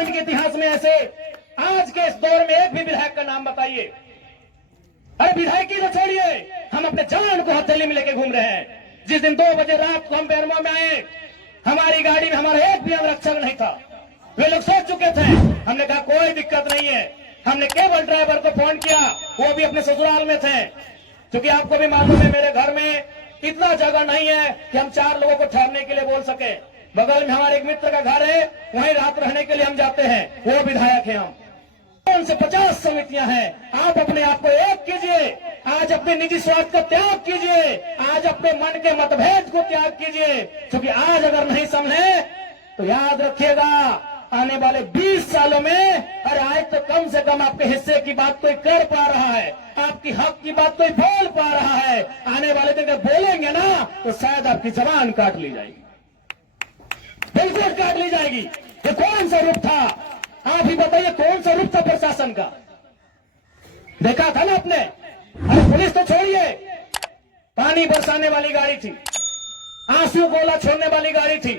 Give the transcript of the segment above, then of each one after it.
झारखंड के इतिहास में ऐसे आज के इस दौर में एक भी विधायक का नाम बताइए। अरे विधायक की तो छोड़िए, हम अपने जान को हथेली में लेके घूम रहे हैं। जिस दिन 2 बजे रात को हम बेरमो में आए, हमारी गाड़ी में हमारा एक भी अंगरक्षक नहीं था। वे लोग सोच चुके थे। हमने कहा कोई दिक्कत नहीं है। हमने केवल ड्राइवर को फोन किया, वो भी अपने ससुराल में थे। क्योंकि आपको भी मालूम है मेरे घर में इतना जगह नहीं है कि हम 4 लोगों को ठहरने के लिए बोल सके। बगल में हमारे एक मित्र का घर है, वहीं रात रहने के लिए हम जाते हैं। वो विधायक है। हम कौन से 50 समितियां हैं। आप अपने आप को एक कीजिए। आज अपने निजी स्वार्थ का त्याग कीजिए। आज अपने मन के मतभेद को त्याग कीजिए। क्योंकि आज अगर नहीं समझे तो याद रखिएगा आने वाले 20 सालों में, अरे आज तो कम से कम आपके हिस्से की बात कोई कर पा रहा है, आपकी हक की बात कोई बोल पा रहा है। आने वाले दिन जब बोलेंगे ना तो शायद आपकी जबान काट ली जाएगी, बिल्कुल काट ली जाएगी। ये कौन सा रूप था? आप ही बताइए, कौन सा रूप था प्रशासन का? देखा था ना आपने। अरे पुलिस तो छोड़िए, पानी बरसाने वाली गाड़ी थी, आंसू गोला छोड़ने वाली गाड़ी थी,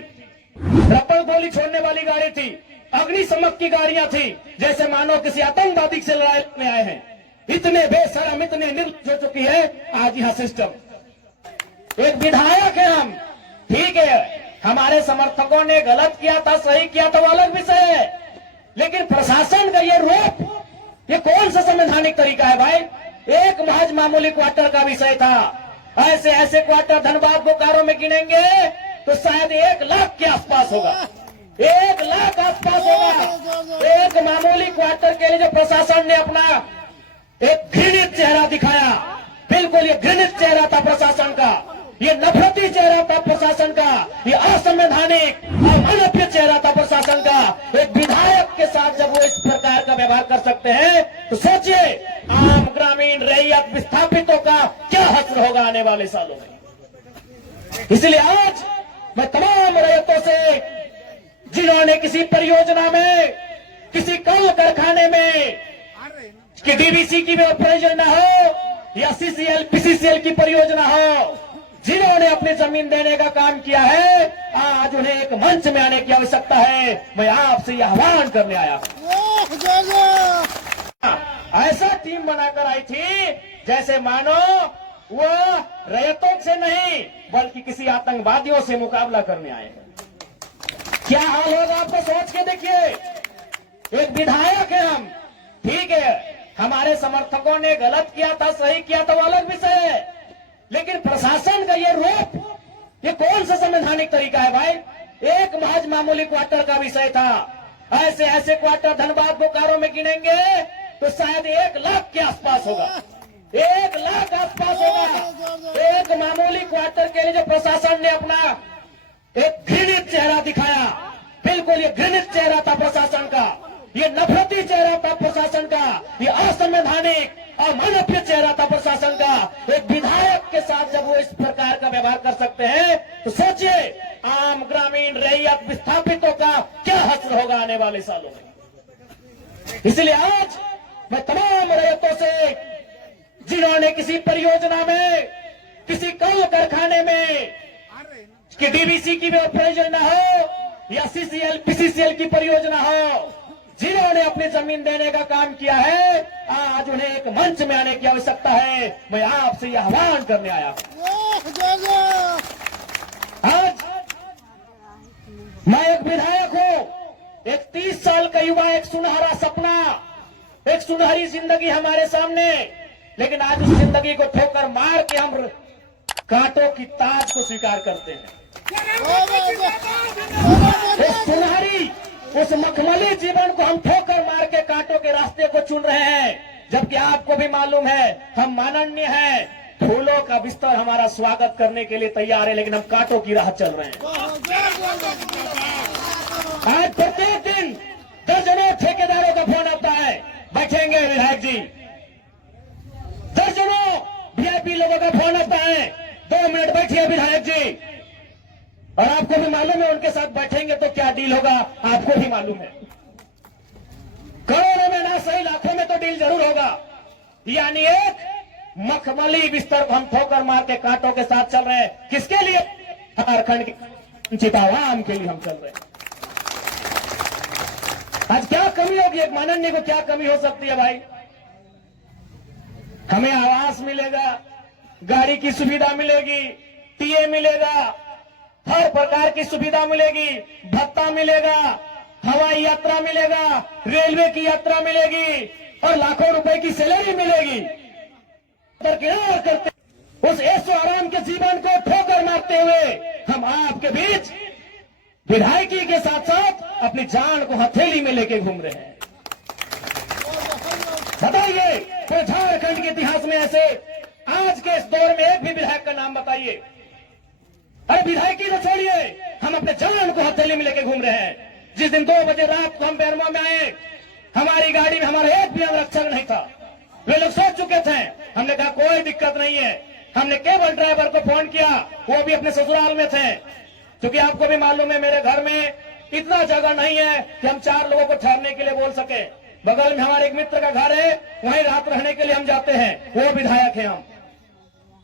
रपड़ गोली छोड़ने वाली गाड़ी थी, अग्निशमक की गाड़ियां थी, जैसे मानो किसी आतंकवादी से लड़ाई में आए हैं। इतने बेशरम, इतने निर्लज्ज हो चुकी है आज यहाँ सिस्टम। एक विधायक है हम, ठीक है, हमारे समर्थकों ने गलत किया था, सही किया था, वो अलग विषय है। लेकिन प्रशासन का ये रूप, ये कौन सा संवैधानिक तरीका है भाई? एक महज मामूली क्वार्टर का विषय था। ऐसे ऐसे क्वार्टर धनबाद बोकारो में गिनेंगे तो शायद 1 लाख के आसपास होगा, 1 लाख आसपास होगा। एक मामूली क्वार्टर के लिए जो प्रशासन ने अपना एक घृणित चेहरा दिखाया, बिल्कुल ये घृणित चेहरा था प्रशासन का, ये नफरती चेहरा था प्रशासन का, ये असंवैधानिक अमानवीय चेहरा था प्रशासन का। एक विधायक के साथ जब वो इस प्रकार का व्यवहार कर सकते हैं तो सोचिए आम ग्रामीण रैयत विस्थापितों का क्या हश्र होगा आने वाले सालों में। इसलिए आज मैं तमाम रैयतों से, जिन्होंने किसी परियोजना में, किसी कल कारखाने में, कि डीवीसी की परियोजना हो या सीसीएल पीसीसीएल की परियोजना हो, जिन्होंने अपनी जमीन देने का काम किया है, आज उन्हें एक मंच में आने की आवश्यकता है। मैं आपसे यह आह्वान करने आया हूं। ऐसा टीम बनाकर आई थी जैसे मानो वो रैयतों से नहीं बल्कि किसी आतंकवादियों से मुकाबला करने आए हैं। क्या हाल होगा आपको सोच के देखिए। एक विधायक है हम, ठीक है, हमारे समर्थकों ने गलत किया था, सही किया था, वो अलग विषय है। लेकिन प्रशासन का ये रूप, ये कौन सा संवैधानिक तरीका है भाई? एक महज मामूली क्वार्टर का विषय था। ऐसे ऐसे क्वार्टर धनबाद बोकारो में गिनेंगे तो शायद 1 लाख के आसपास होगा, 1 लाख आसपास होगा। एक मामूली क्वार्टर के लिए जो प्रशासन ने अपना एक घृणित चेहरा दिखाया, बिल्कुल ये घृणित चेहरा था प्रशासन का, ये नफरती चेहरा था प्रशासन का, ये असंवैधानिक अमानवीय चेहरा था प्रशासन का। एक विधायक के साथ जब वो इस प्रकार का व्यवहार कर सकते हैं तो सोचिए आम ग्रामीण रैयत विस्थापितों का क्या हश्र होगा आने वाले सालों में। इसलिए आज मैं तमाम रैयतों से, जिन्होंने किसी परियोजना में, किसी कल कारखाने में, कि डीवीसी की परियोजना हो या सीसीएल पीसीसीएल की परियोजना हो, जिन्होंने अपनी जमीन देने का काम किया है, आज उन्हें एक मंच में आने की आवश्यकता है। मैं आपसे यह आह्वान करने आया हूं। आज मैं एक विधायक हूं, एक 30 साल का युवा, एक सुनहरा सपना, एक सुनहरी जिंदगी हमारे सामने। लेकिन आज उस जिंदगी को ठोकर मार के हम कांटों की ताज को स्वीकार करते हैं। उस सुनहरी, उस मखमली जीवन को हम ठोकर मार के कांटों के रास्ते को चुन रहे हैं। जबकि आपको भी मालूम है हम माननीय हैं, फूलों का बिस्तर हमारा स्वागत करने के लिए तैयार है, लेकिन हम कांटों की राह चल रहे हैं। आज प्रत्येक दिन दर्जनों ठेकेदारों का फोन आता है, बैठेंगे विधायक जी। दर्जनों वीआईपी लोगों का फोन आता है, 2 मिनट बैठिए विधायक जी। और आपको भी मालूम है उनके साथ बैठेंगे तो क्या डील होगा, आपको भी मालूम है। करोड़ों में ना सही लाखों में तो डील जरूर होगा। यानी एक मखमली बिस्तर को हम ठोकर मार के कांटों के साथ चल रहे हैं। किसके लिए? झारखंड की वंचित आवाम के लिए हम चल रहे हैं। आज क्या कमी होगी, एक माननीय को क्या कमी हो सकती है भाई? हमें आवास मिलेगा, गाड़ी की सुविधा मिलेगी, टीए मिलेगा, हर प्रकार की सुविधा मिलेगी, भत्ता मिलेगा, हवाई यात्रा मिलेगा, रेलवे की यात्रा मिलेगी और लाखों रुपए की सैलरी मिलेगी। दरकिनार करते उस ऐशो आराम के जीवन को ठोकर मारते हुए हम आपके बीच विधायकी के साथ साथ अपनी जान को हथेली में लेके घूम रहे हैं। बताइए तो झारखंड के इतिहास में ऐसे आज के इस दौर में एक भी विधायक का नाम बताइए। अरे विधायकी तो छोड़िए, हम अपने जान को हथेली में लेके घूम रहे हैं। जिस दिन 2 बजे रात को हम बेरमो में आए, हमारी गाड़ी में हमारा एक भी अंगरक्षक नहीं था। वे लोग सोच चुके थे। हमने कहा कोई दिक्कत नहीं है। हमने केवल ड्राइवर को फोन किया, वो भी अपने ससुराल में थे, क्योंकि आपको भी मालूम है मेरे घर में इतना जगह नहीं है कि हम 4 लोगों को ठहरने के लिए बोल सके। बगल में हमारे एक मित्र का घर है, वहीं रात रहने के लिए हम जाते हैं, वो विधायक है।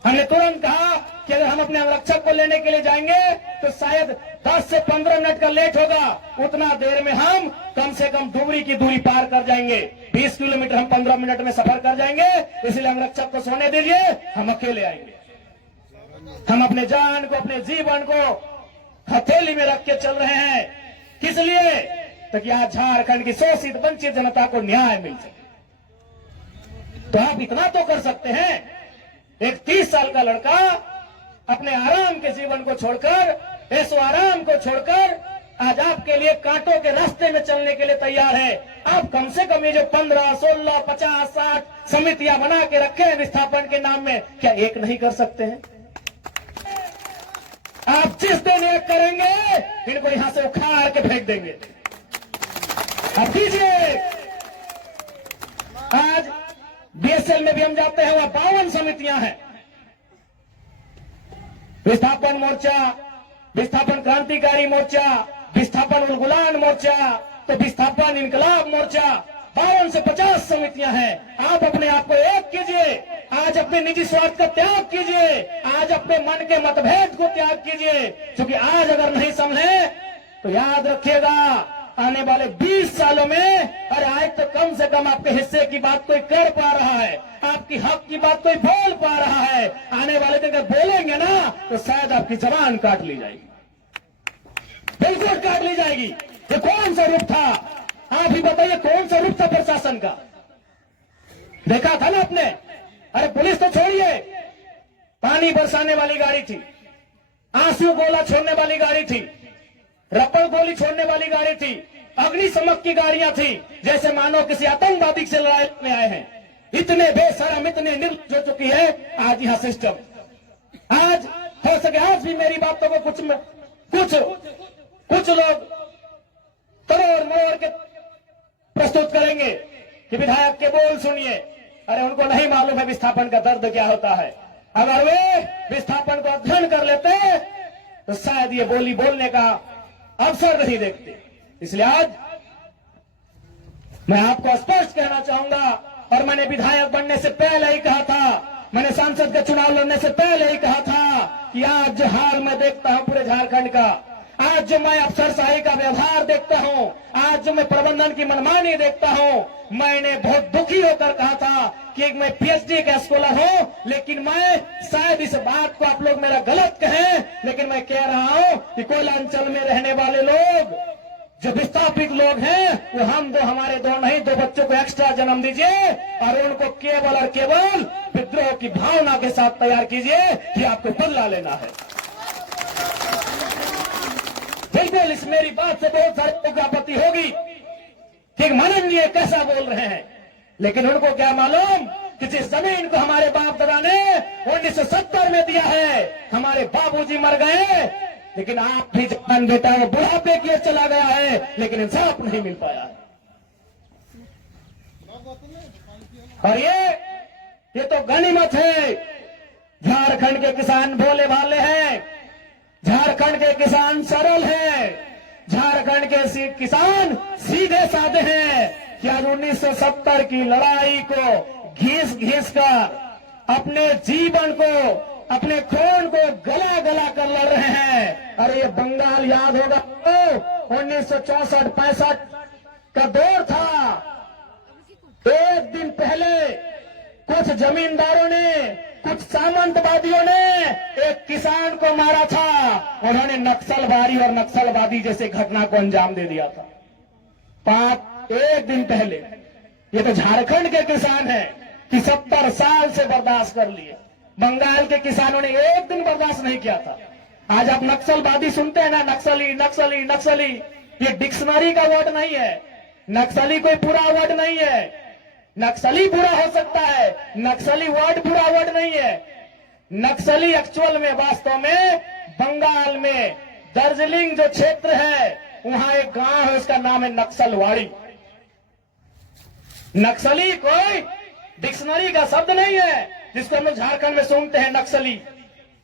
हमने तुरंत कहा कि अगर हम अपने अंगरक्षक को लेने के लिए जाएंगे तो शायद 10 से 15 मिनट का लेट होगा, उतना देर में हम कम से कम डुमरी की दूरी पार कर जाएंगे। 20 किलोमीटर हम 15 मिनट में सफर कर जाएंगे, इसलिए अंगरक्षक को सोने दीजिए, हम अकेले आएंगे। हम अपने जान को, अपने जीवन को हथेली में रख के चल रहे हैं। किस लिए? ताकि आज झारखंड की शोषित वंचित जनता को न्याय मिल सके। तो आप इतना तो कर सकते हैं, एक 30 साल का लड़का अपने आराम के जीवन को छोड़कर, ऐसो आराम को छोड़कर आज आपके लिए कांटों के रास्ते में चलने के लिए तैयार है। आप कम से कम ये जो 15, 16, 50, 60 समितियां बना के रखे हैं विस्थापन के नाम में, क्या एक नहीं कर सकते हैं? आप जिस दिन एक करेंगे, इनको यहां से उखाड़ के फेंक देंगे। अब कीजिए। आज बीएसएल में भी हम जाते हैं, वहां 52 समितियां हैं। विस्थापन मोर्चा, विस्थापन क्रांतिकारी मोर्चा, विस्थापन उलगुलान मोर्चा, तो विस्थापन इनकलाब मोर्चा, 52 से 50 समितियां हैं। आप अपने आप को एक कीजिए। आज अपने निजी स्वार्थ का त्याग कीजिए। आज अपने मन के मतभेद को त्याग कीजिए, क्योंकि आज अगर नहीं संभले तो याद रखिएगा आने वाले 20 सालों में, अरे आज तो कम से कम आपके हिस्से की बात कोई कर पा रहा है, आपकी हक की बात कोई बोल पा रहा है। आने वाले दिन अगर बोलेंगे ना तो शायद आपकी जबान काट ली जाएगी, बिल्कुल काट ली जाएगी। ये कौन सा रूप था? आप ही बताइए, कौन सा रूप था प्रशासन का? देखा था ना आपने? अरे पुलिस तो छोड़िए, पानी बरसाने वाली गाड़ी थी, आंसू गोला छोड़ने वाली गाड़ी थी, रबड़ गोली छोड़ने वाली गाड़ी थी, अग्निशमक की गाड़ियां थी, जैसे मानो किसी आतंकवादी से लड़ाई में आए हैं। इतने बेशरम, इतने निर्लज्ज हो चुकी है आज यहां सिस्टम। आज हो सके आज भी मेरी बातों को कुछ लोग तोड़ मोड़ के प्रस्तुत करेंगे कि विधायक के बोल सुनिए। अरे उनको नहीं मालूम है विस्थापन का दर्द क्या होता है। अगर वे विस्थापन को अध्ययन कर लेते तो शायद ये बोली बोलने का अवसर नहीं देखते। इसलिए आज मैं आपको स्पष्ट कहना चाहूंगा, और मैंने विधायक बनने से पहले ही कहा था, मैंने सांसद का चुनाव लड़ने से पहले ही कहा था कि आज जो हाल मैं देखता हूं पूरे झारखंड का, आज जो मैं अफसरशाही का व्यवहार देखता हूं, आज जो मैं प्रबंधन की मनमानी देखता हूं, मैंने बहुत दुखी होकर कहा था कि मैं पीएचडी का स्कॉलर हूं, लेकिन मैं शायद इस बात को आप लोग मेरा गलत कहें, लेकिन मैं कह रहा हूं कि कोयलांचल में रहने वाले लोग जो विस्थापित लोग हैं, वो हम दो, हमारे दो नहीं, 2 बच्चों को एक्स्ट्रा जन्म दीजिए और उनको केवल और केवल विद्रोह की भावना के साथ तैयार कीजिए कि आपको बदला लेना है। बिल्कुल इस मेरी बात से बहुत सारे लोगों को आपत्ति होगी कि माननीय कैसा बोल रहे हैं, लेकिन उनको क्या मालूम कि जिस जमीन को हमारे बाप दादा ने 1970 में दिया है, हमारे बाबूजी मर गए, लेकिन आप भी जवान बेटा वो बुढ़ापे की चला गया है, लेकिन इंसाफ नहीं मिल पाया। और ये तो गनीमत है। झारखंड के किसान भोले भाले हैं, झारखंड के किसान सरल हैं, झारखंड के किसान सीधे साधे हैं कि आज 1970 की लड़ाई को घिस घिस कर अपने जीवन को, अपने खून को गला गला कर लड़ रहे हैं। अरे ये बंगाल याद होगा तो 1964-65 का दौर था। एक दिन पहले कुछ जमींदारों ने, कुछ सामंतवादियों ने एक किसान को मारा था। उन्होंने नक्सलवादी और नक्सलवादी जैसे घटना को अंजाम दे दिया था। एक दिन पहले ये तो झारखंड के किसान हैं कि 70 साल से बर्दाश्त कर लिए। बंगाल के किसानों ने एक दिन बर्दाश्त नहीं किया था। आज आप नक्सलवादी सुनते हैं ना, नक्सली नक्सली नक्सली, ये डिक्शनरी का वर्ड नहीं है। नक्सली कोई पूरा वर्ड नहीं है। नक्सली बुरा हो सकता है, नक्सली वर्ड बुरा वर्ड नहीं है। नक्सली एक्चुअल में, वास्तव में बंगाल में दार्जिलिंग जो क्षेत्र है, वहां एक गांव है, उसका नाम है नक्सलवाड़ी। नक्सली कोई डिक्शनरी का शब्द नहीं है जिसको हम लोग झारखंड में सुनते हैं नक्सली।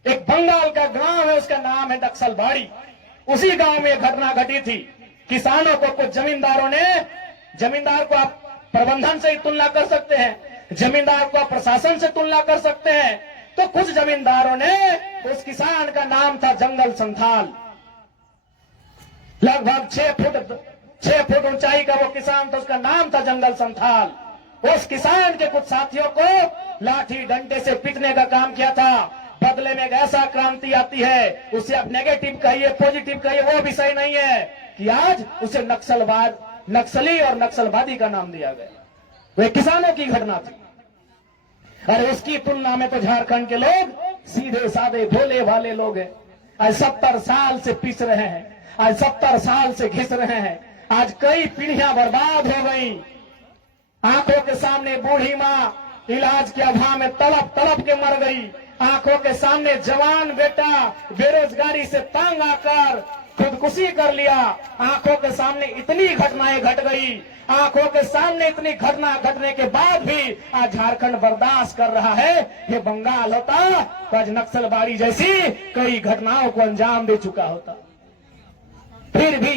एक बंगाल का गांव है, उसका नाम है नक्सलवाड़ी। उसी गांव में घटना घटी थी। किसानों को कुछ जमींदारों ने, जमींदार को आप प्रबंधन से ही तुलना कर सकते हैं, जमींदार को आप प्रशासन से तुलना कर सकते हैं, तो कुछ जमींदारों ने, उस किसान का नाम था जंगल संथाल, लगभग 6 फुट ऊंचाई का वो किसान था, उसका नाम था जंगल संथाल। उस किसान के कुछ साथियों को लाठी डंडे से पीटने का काम किया था। बदले में एक ऐसा क्रांति आती है, उसे आप नेगेटिव कहिए, पॉजिटिव कहिए, वो भी सही नहीं है कि आज उसे नक्सलवाद, नक्सली और नक्सलवादी का नाम दिया गया। वे किसानों की घटना थी। अरे उसकी तुलना में तो झारखंड के लोग सीधे साधे भोले भाले लोग हैं। आज 70 साल से पीस रहे हैं, आज 70 साल से घिस रहे हैं। आज कई पीढ़ियां बर्बाद हो गई। आंखों के सामने बूढ़ी माँ इलाज के अभाव में तड़प तड़प के मर गई। आंखों के सामने जवान बेटा बेरोजगारी से तंग आकर खुदकुशी कर लिया। आंखों के सामने इतनी घटनाएं घट गई। आंखों के सामने इतनी घटना घटने के बाद भी आज झारखंड बर्दाश्त कर रहा है। ये बंगाल होता तो आज नक्सलबाड़ी जैसी कई घटनाओं को अंजाम दे चुका होता। फिर भी